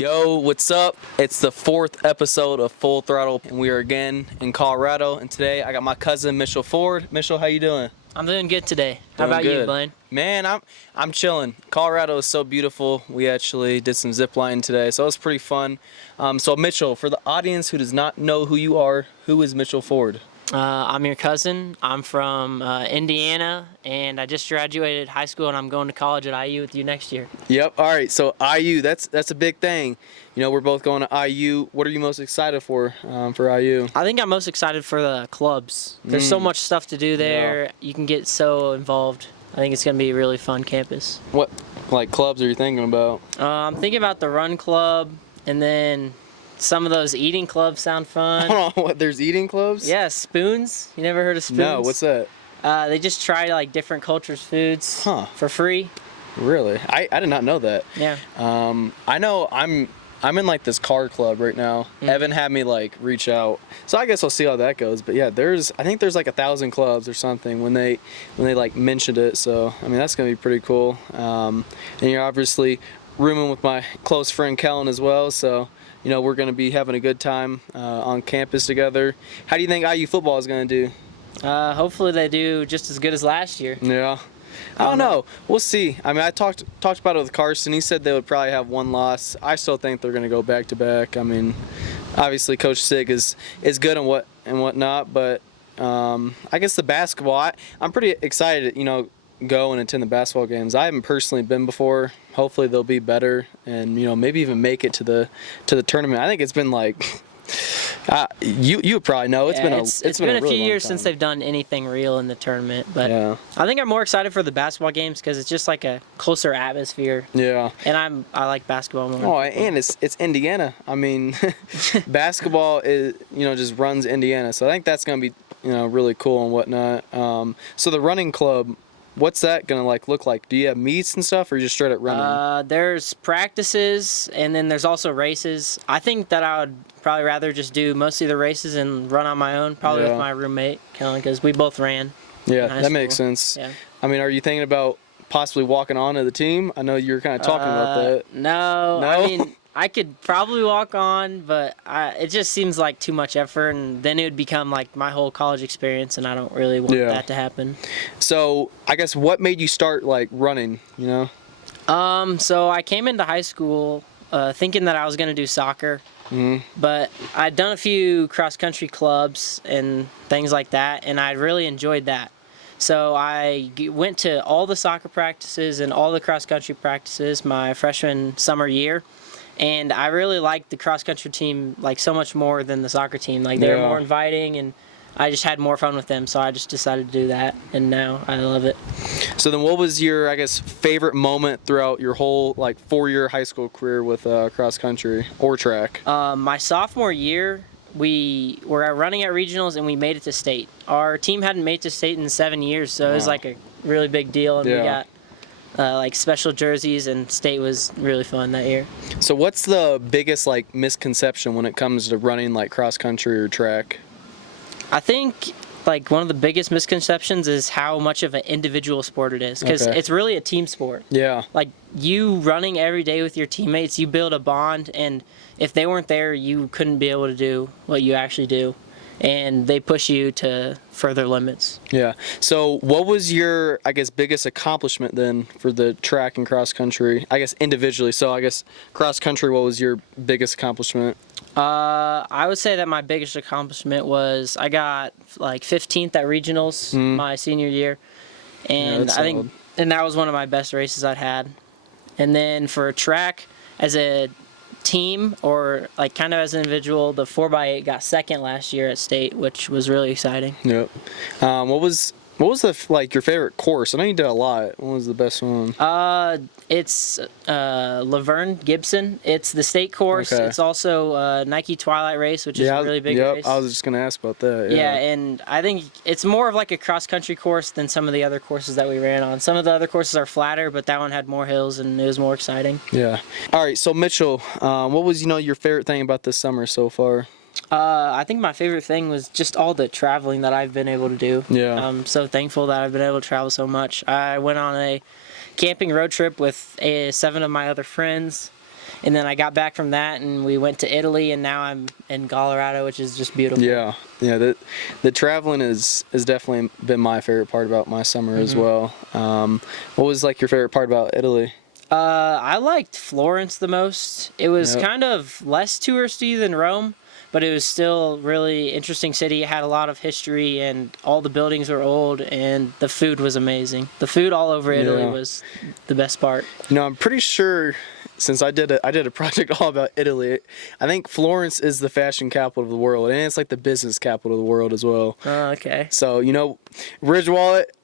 Yo, what's up? It's the 4th episode of Full Throttle, and we are again in Colorado. And today I got my cousin Mitchell Ford. Mitchell, how you doing? I'm doing good today. How Doing about good. you, Blaine? Man, I'm chilling. Colorado is so beautiful. We actually did some zip lining today, so it was pretty fun. So Mitchell, for the audience who does not know who you are, who is Mitchell Ford? I'm your cousin. I'm from Indiana, and I just graduated high school, and I'm going to college at IU with you next year. Yep. All right. So IU, that's a big thing. You know, we're both going to IU. What are you most excited for IU? I think I'm most excited for the clubs. There's so much stuff to do there. Yeah. You can get so involved. I think it's going to be a really fun campus. What clubs are you thinking about? I'm thinking about the run club, and then some of those eating clubs sound fun. Hold on, what? There's eating clubs? Yeah, spoons. You never heard of spoons? No. What's that? They just try like different cultures' foods for free. Really? I did not know that. Yeah. I know I'm in like this car club right now. Evan had me like reach out, so I guess I'll see how that goes. But yeah, I think there's like 1,000 clubs or something when they like mentioned it. So I mean that's gonna be pretty cool. And you're obviously rooming with my close friend Kellen as well. So you know we're gonna be having a good time on campus together. How do you think IU football is gonna do? Hopefully they do just as good as last year. Yeah. I don't know. We'll see. I mean, I talked about it with Carson. He said they would probably have one loss. I still think they're going to go back to back. I mean, obviously Coach Sig is good and whatnot, but I guess the basketball. I'm pretty excited. You know, go and attend the basketball games. I haven't personally been before. Hopefully they'll be better, and you know maybe even make it to the tournament. I think it's been like. You probably know it's been a few years time since they've done anything real in the tournament, but yeah. I think I'm more excited for the basketball games because it's just like a closer atmosphere. Yeah. And I like basketball more. Oh, and it's Indiana. I mean, basketball is just runs Indiana, so I think that's gonna be really cool and whatnot. So the running club. What's that gonna look like? Do you have meets and stuff, or you just straight up running? There's practices, and then there's also races. I think that I would probably rather just do mostly the races and run on my own, probably with my roommate, kind of because we both ran. Yeah, that makes sense. Yeah. I mean, are you thinking about possibly walking on to the team? I know you were kind of talking about that. No, I mean, I could probably walk on, but it just seems like too much effort, and then it would become like my whole college experience, and I don't really want that to happen. So I guess what made you start running? So I came into high school thinking that I was going to do soccer, but I'd done a few cross-country clubs and things like that, and I really enjoyed that. So I went to all the soccer practices and all the cross-country practices my freshman summer year. And I really liked the cross-country team so much more than the soccer team. They were more inviting, and I just had more fun with them. So I just decided to do that, and now I love it. So then what was your, favorite moment throughout your whole, 4-year high school career with cross-country or track? My sophomore year, we were running at regionals, and we made it to state. Our team hadn't made it to state in 7 years, so it was a really big deal, and we got special jerseys, and state was really fun that year. So what's the biggest misconception when it comes to running cross country or track? I think one of the biggest misconceptions is how much of an individual sport it is, because it's really a team sport. Yeah. You running every day with your teammates, you build a bond, and if they weren't there, you couldn't be able to do what you actually do. And they push you to further limits. Yeah. So what was your, biggest accomplishment then for the track and cross country? Individually. So cross country, what was your biggest accomplishment? I would say that my biggest accomplishment was I got 15th at regionals my senior year. And I think that was one of my best races I'd had. And then for track, as a team or kind of as an individual, the 4x8 got second last year at state, which was really exciting. Yep. What was the your favorite course? I know you did a lot. What was the best one? It's Laverne Gibson. It's the state course. Okay. It's also Nike Twilight Race, which is a really big race. I was just gonna ask about that. Yeah, and I think it's more of a cross country course than some of the other courses that we ran on. Some of the other courses are flatter, but that one had more hills and it was more exciting. Yeah. All right. So Mitchell, what was your favorite thing about this summer so far? I think my favorite thing was just all the traveling that I've been able to do. Yeah. I'm so thankful that I've been able to travel so much. I went on a camping road trip with 7 of my other friends, And then I got back from that, and we went to Italy, and now I'm in Colorado, which is just beautiful. Yeah. The traveling is definitely been my favorite part about my summer as well. What was like your favorite part about Italy? I liked Florence the most. It was Yep. kind of less touristy than Rome, but it was still really interesting city. It had a lot of history, and all the buildings were old, and the food was amazing. The food all over Italy Yeah. was the best part. I'm pretty sure, since I did a project all about Italy, I think Florence is the fashion capital of the world, and it's like the business capital of the world as well. Oh, okay. So Ridge Wallet,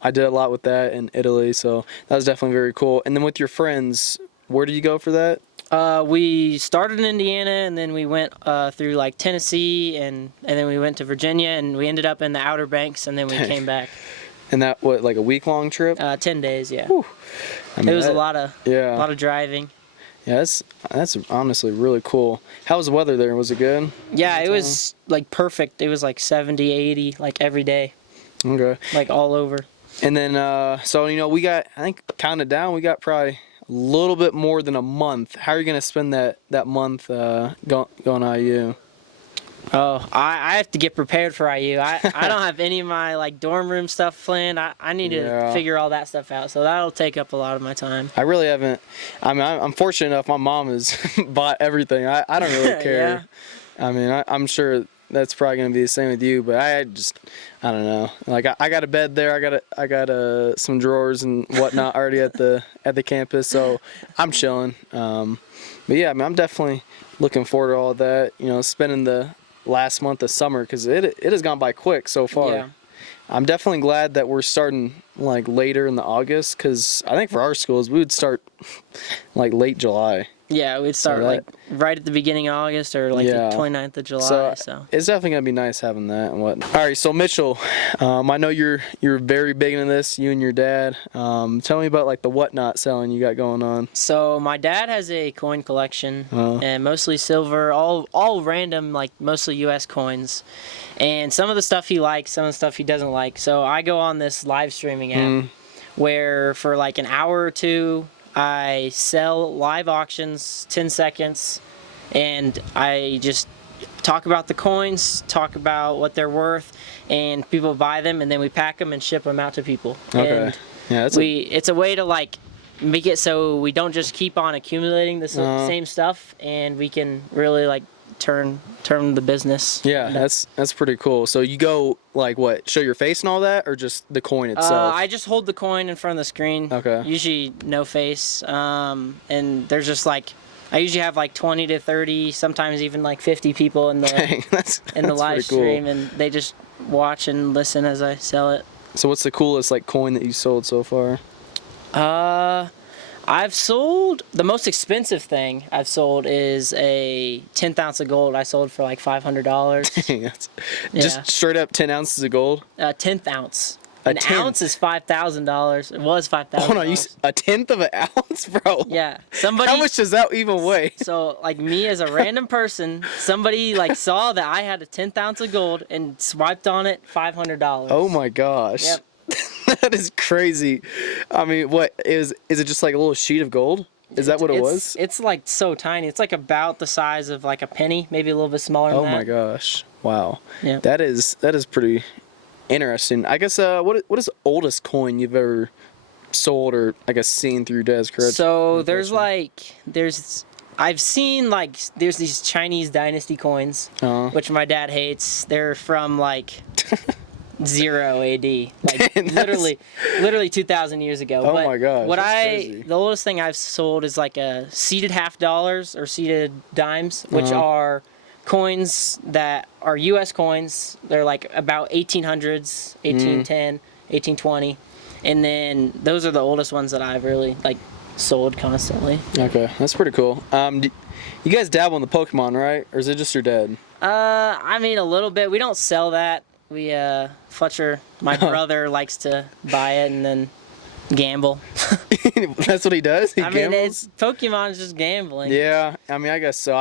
I did a lot with that in Italy, so that was definitely very cool. And then with your friends, where do you go for that? We started in Indiana, and then we went through like Tennessee, and then we went to Virginia, and we ended up in the Outer Banks, and then we came back. And that like a week-long trip? 10 days, yeah. Whew. I mean, It was a lot of driving. Yeah, that's honestly really cool. How was the weather there? Was it good? Yeah, it was like perfect. It was like 70, 80, like every day, Okay. like all over. And then, so we got, I think, counted down, we got probably a little bit more than a month. How are you gonna spend that month going IU? Oh, I have to get prepared for IU. I don't have any of my like dorm room stuff planned. I need to figure all that stuff out. So that'll take up a lot of my time. I really haven't. I mean, I'm fortunate enough. My mom has bought everything. I don't really care. Yeah. I mean, I'm sure that's probably gonna be the same with you. But I don't know. Like I got a bed there. I got some drawers and whatnot already at the campus. So I'm chilling. But yeah, I mean, I'm definitely looking forward to all that. Spending the last month of summer, because it has gone by quick so far. Yeah. I'm definitely glad that we're starting like later in the August, because I think for our schools we would start like late July. Yeah, we'd start like right at the beginning of August or like the 29th of July. So it's definitely gonna be nice having that and whatnot. All right, so Mitchell, I know you're very big into this. You and your dad. Tell me about like the whatnot selling you got going on. So my dad has a coin collection, and mostly silver, all random, like mostly U.S. coins, and some of the stuff he likes, some of the stuff he doesn't like. So I go on this live streaming app where for like an hour or two I sell live auctions, 10 seconds, and I just talk about the coins, talk about what they're worth, and people buy them, and then we pack them and ship them out to people. Okay. And Yeah, it's a way to like make it so we don't just keep on accumulating the same stuff, and we can really like turn the business. Yeah, that's pretty cool. So you go like what? Show your face and all that, or just the coin itself? I just hold the coin in front of the screen. Okay. Usually no face. And there's just like I usually have like 20 to 30, sometimes even like 50 people in the Dang, that's live pretty cool. stream, and they just watch and listen as I sell it. So what's the coolest like coin that you sold so far? I've sold, the most expensive thing I've sold is a 10th ounce of gold. I sold for like $500. Dang, that's just straight up 10 ounces of gold? 10th ounce. A An tenth? ounce is $5,000. It was $5,000. Hold on, a tenth of an ounce, bro? Yeah. Somebody. How much does that even weigh? So, like me as a random person, somebody like saw that I had a 10th ounce of gold and swiped on it $500. Oh my gosh. Yep. That is crazy. I mean, what is it just like a little sheet of gold? Is that what it was? It's like so tiny. It's like about the size of like a penny, maybe a little bit smaller than that. Oh my gosh. Wow. Yeah. That is pretty interesting. I guess what is the oldest coin you've ever sold or I guess seen through your dad's credit? So I've seen like there's these Chinese dynasty coins, which my dad hates. They're from like 0 AD, like literally 2,000 years ago. Oh but my gosh, crazy. The oldest thing I've sold is like a seeded $50 or seeded dimes, which are coins that are U.S. coins. They're like about 1800s, 1810, 1820, and then those are the oldest ones that I've really like sold constantly. Okay, that's pretty cool. You guys dabble in the Pokemon, right? Or is it just your dad? I mean a little bit. We don't sell that. We Fletcher, my brother, likes to buy it and then gamble. That's what he does? He gambles? Pokemon is just gambling. Yeah, I mean, I guess so.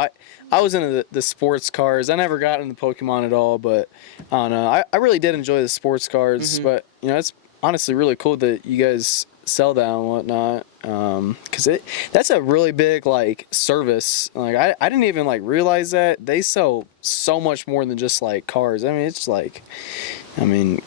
I was into the sports cars. I never got into Pokemon at all, but I don't know. I really did enjoy the sports cars, but it's honestly really cool that you guys sell that and whatnot. Cause that's a really big like service. Like I didn't even like realize that they sell so much more than just like cars. I mean, it's like,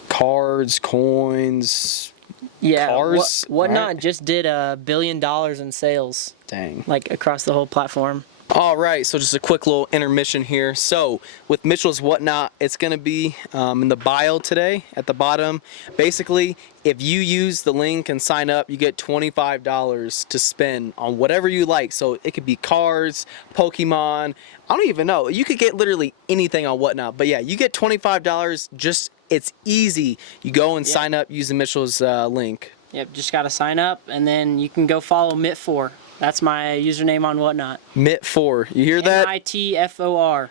cards, coins, Yeah, cars. Whatnot right? just did $1 billion in sales, Dang. like across the whole platform. All right, so just a quick little intermission here. So with Mitchell's Whatnot, it's going to be in the bio today at the bottom. Basically, if you use the link and sign up, you get $25 to spend on whatever you like. So it could be cards, Pokemon. I don't even know. You could get literally anything on Whatnot. But yeah, you get $25. Just it's easy. You go and sign up using Mitchell's link. Yep, just got to sign up, and then you can go follow Mit4. That's my username on Whatnot. Mit4. You hear that? MITFOR.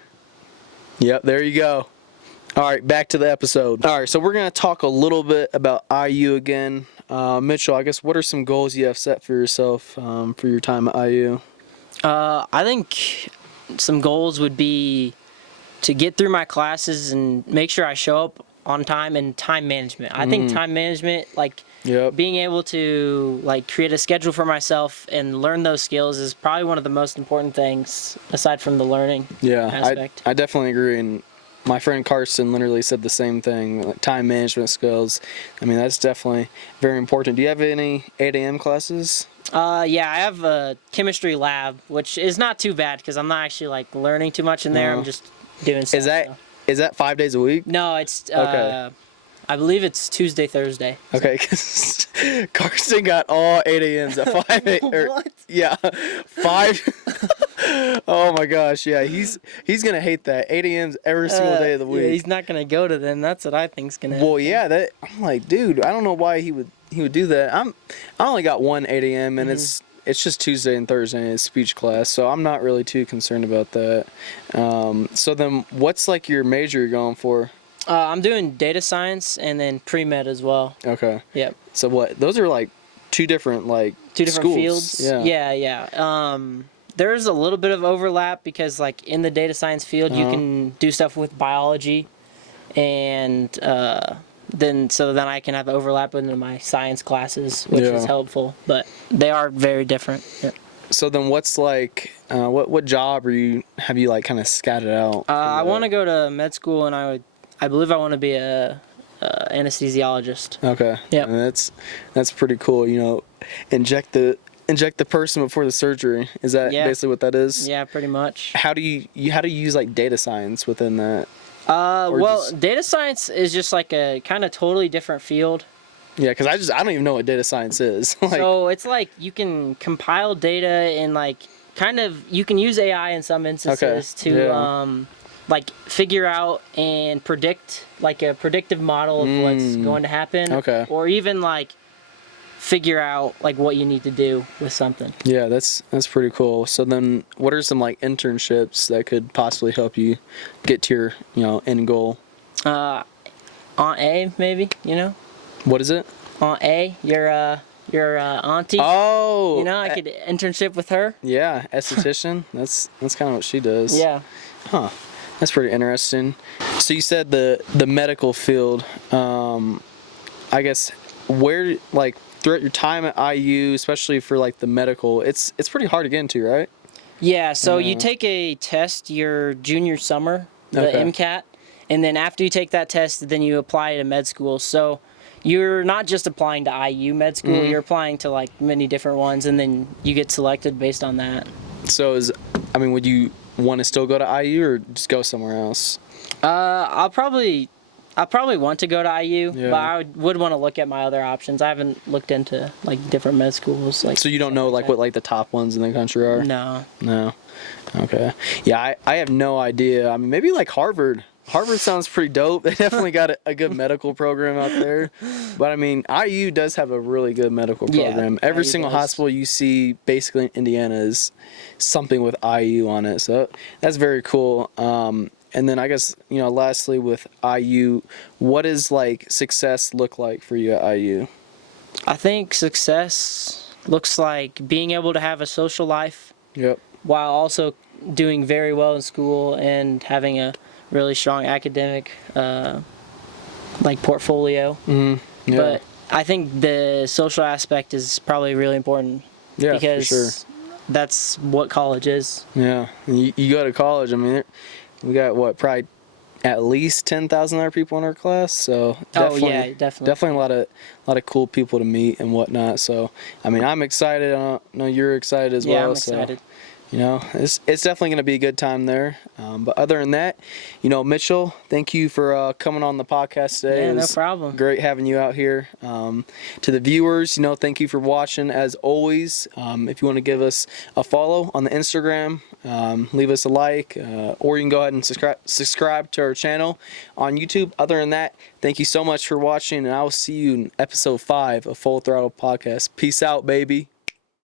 Yep, there you go. All right, back to the episode. All right, so we're going to talk a little bit about IU again. Mitchell, I guess what are some goals you have set for yourself for your time at IU? I think some goals would be to get through my classes and make sure I show up on time, and time management. I think time management, like being able to like create a schedule for myself and learn those skills is probably one of the most important things aside from the learning aspect. I definitely agree. And my friend Carson literally said the same thing, like time management skills. I mean, that's definitely very important. Do you have any 8 a.m. classes? Yeah, I have a chemistry lab, which is not too bad because I'm not actually like learning too much in there. I'm just doing stuff. Is that 5 days a week? No, it's okay. I believe it's Tuesday, Thursday. So. Okay, because Carson got all 8 a.m.s at 5 a.m. What? Yeah, 5. Oh my gosh, yeah, he's gonna hate that 8 a.m.s every single day of the week. Yeah, he's not gonna go to them. That's what I think's gonna happen. Well, yeah, I'm like, dude, I don't know why he would do that. I only got one 8 a.m. and it's just Tuesday and Thursday in his speech class, so I'm not really too concerned about that. So then, what's like your major you're going for? I'm doing data science and then pre-med as well. Okay. Yep. So what? Those are like two different schools. Fields. Yeah. There's a little bit of overlap because like in the data science field, you can do stuff with biology, and then I can have overlap into my science classes, which is helpful. But they are very different. Yeah. So then, what's like what job have you like kind of scattered out? I want to go to med school, and I believe I want to be a anesthesiologist. Okay. Yeah. That's pretty cool. You know, inject the person before the surgery. Is that basically what that is? Yeah, pretty much. How do you use like data science within that? Data science is just like a kind of totally different field. Yeah, because I don't even know what data science is. So it's like you can compile data and like you can use AI in some instances to like figure out and predict like a predictive model of what's going to happen. Okay. Or even like figure out like what you need to do with something. Yeah, that's pretty cool. So then what are some like internships that could possibly help you get to your, end goal? Aunt A, maybe, What is it? Aunt A, your auntie. Oh. I could internship with her. Yeah, esthetician. That's kind of what she does. Yeah. Huh. That's pretty interesting. So you said the medical field. I guess where like throughout your time at IU, especially for like the medical, it's pretty hard to get into, right? Yeah. So you take a test your junior summer, the MCAT, and then after you take that test, then you apply to med school. So you're not just applying to IU med school, you're applying to like many different ones, and then you get selected based on that. So would you want to still go to IU or just go somewhere else? I'll probably want to go to IU, but I would want to look at my other options. I haven't looked into like different med schools. Like, so you don't know like what like the top ones in the country are? No. Okay. Yeah, I have no idea. I mean, maybe like Harvard. Harvard sounds pretty dope. They definitely got a good medical program out there. But I mean, IU does have a really good medical program. Every single hospital you see basically in Indiana is something with IU on it. So that's very cool. And then I guess, lastly with IU, what does like success look like for you at IU? I think success looks like being able to have a social life. Yep. While also doing very well in school and having a really strong academic like portfolio. Yeah. But I think the social aspect is probably really important. Yeah, because for sure. that's what college is. Yeah, you go to college. I mean, we got what, probably at least 10,000 other people in our class. So definitely, Oh yeah, definitely. definitely a lot of cool people to meet and whatnot. So I mean, I'm excited. I know you're excited as Yeah, well. I'm excited. So, it's definitely going to be a good time there. But other than that, Mitchell, thank you for coming on the podcast today. Yeah, It no was problem. great having you out here. To the viewers, thank you for watching as always. If you want to give us a follow on the Instagram, leave us a like, or you can go ahead and subscribe to our channel on YouTube. Other than that, thank you so much for watching, and I will see you in episode 5 of Full Throttle Podcast. Peace out, baby.